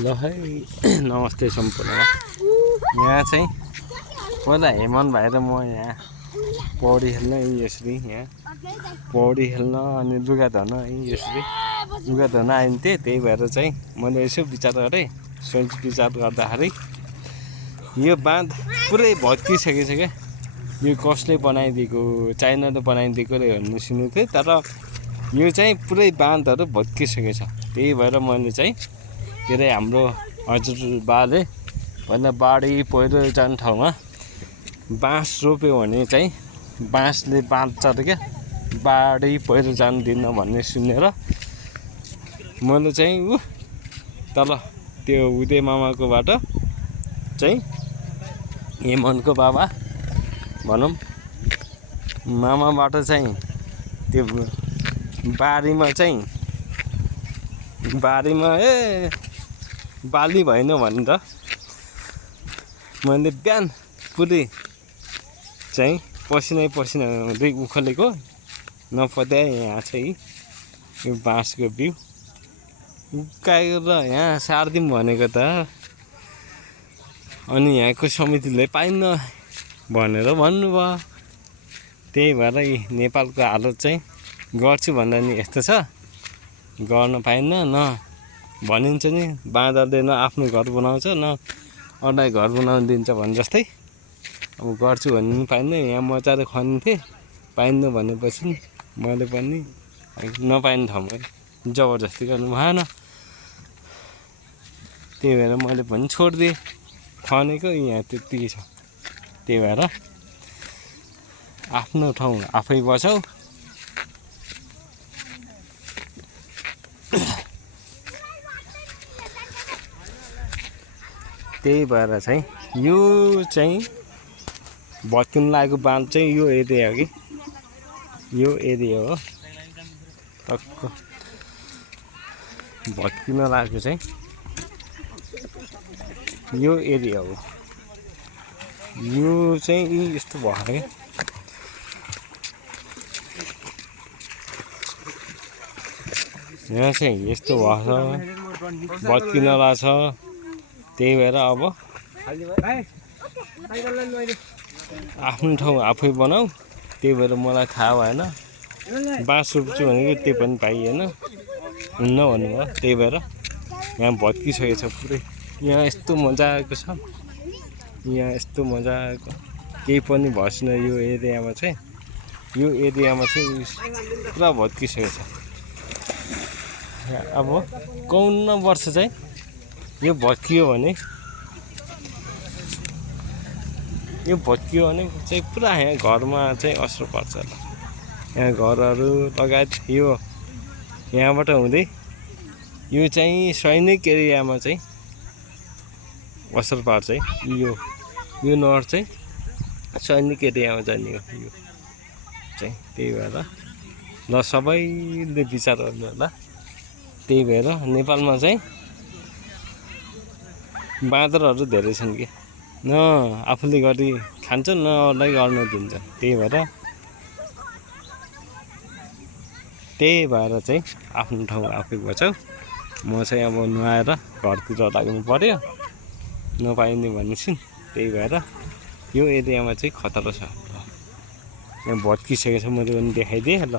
ल है नमस्ते सम्पूर्णलाई। यहाँ चाहिँ पहिला हेमन भाइ र म यहाँ पौडी खेल्न यसरी यहाँ पौडी खेल्न अनि लुगा धुन यसरी लुगा धुन आइन्थेँ। त्यही भएर चाहिँ मैले यसो विचार गरेँ। सोच विचार गर्दाखेरि यो बाँध पुरै भत्किसकेछ क्या। यो कसले बनाइदिएको, चाइनाले बनाइदिएको रे भन्ने सुनेको थिएँ। तर यो चाहिँ पुरै बाँधहरू भत्किसकेछ। त्यही भएर मैले चाहिँ के अरे हाम्रो हजुरबाले पहिला बाढी पहिरो जाने ठाउँमा बाँस रोप्यो भने चाहिँ बाँसले बाँध्छ अरे क्या, बाढी पहिरो जानु दिन्न भन्ने सुनेर मैले चाहिँ तल त्यो उदय मामाकोबाट चाहिँ हेमनको बाबा भनौँ मामाबाट चाहिँ त्यो बारीमा बाली भएन भनेर मैले बिहान पुरै चाहिँ पसिनै हुँदै उखेलेको नपत्याए। यहाँ चाहिँ यो बाँसको बिउ उकाएर यहाँ सारिदिउँ भनेको त, अनि यहाँको समितिले पाइन्न भनेर भन्नुभयो। त्यही भएर नेपालको हालत चाहिँ गर्छु भन्दा नि यस्तो छ, गर्न पाइन्न। न भनिन्छ नि बाँदरले न आफ्नो घर बनाउँछ न अरूलाई घर बनाउनु दिन्छ भने जस्तै। अब गर्छु भन्नु पनि पाइन्न। यहाँ मजाले खनिन्थेँ, पाइन्न भनेपछि मैले पनि नपाइने ठाउँमा जबरजस्ती गर्नु भएन। त्यही भएर मैले पनि छोडिदिएँ। खनेको यहाँ त्यत्तिकै छ। त्यही भएर आफ्नो ठाउँ आफै बचाऊ। त्यही भएर चाहिँ यो चाहिँ भत्किन लागेको बाँध चाहिँ यो एरिया हो कि, यो एरिया हो टक्क भत्किन लागेको चाहिँ यो एरिया हो। यो चाहिँ यस्तो भयो क्या। यहाँ चाहिँ यस्तो भएको छ, भत्किन लाग्छ। त्यही भएर अब आफ्नो ठाउँ आफै बनाऊ। त्यही भएर मलाई थाहा भएन, बाँस रोप्छु भनेको त्यो पनि पाइएन, हुन्न भन्नुभयो। त्यही भएर यहाँ भत्किसकेको छ पुरै। यहाँ यस्तो मजाको छ, यहाँ यस्तो मजाको केही पनि भएन। यो एरियामा चाहिँ पुरा भत्किसकेको छ। अब 51 वर्ष चाहिँ यो भत्कियो भने चाहिँ पुरा यहाँ घरमा चाहिँ असर पर्छ। यहाँ घरहरू लगायत यो यहाँबाट हुँदै यो चाहिँ सैनिक एरियामा चाहिँ असर पार्छ है। यो नर्थ चाहिँ सैनिक एरियामा जाने हो यो चाहिँ। त्यही भएर ल सबैले विचार गर्नु होला। त्यही भएर नेपालमा चाहिँ बाँदरहरू धेरै छन् कि, न आफूले गरी खान्छ न अरूलाई गर्न दिन्छ। त्यही भएर चाहिँ आफ्नो ठाउँ आफै बचाऊ। म चाहिँ अब नुहाएर घरतिर लाग्नु पर्यो, नपाइने भनेपछि। त्यही भएर यो एरियामा चाहिँ खतरा छ। यहाँ भत्किसकेको छ, मैले पनि देखाइदिएँ। ल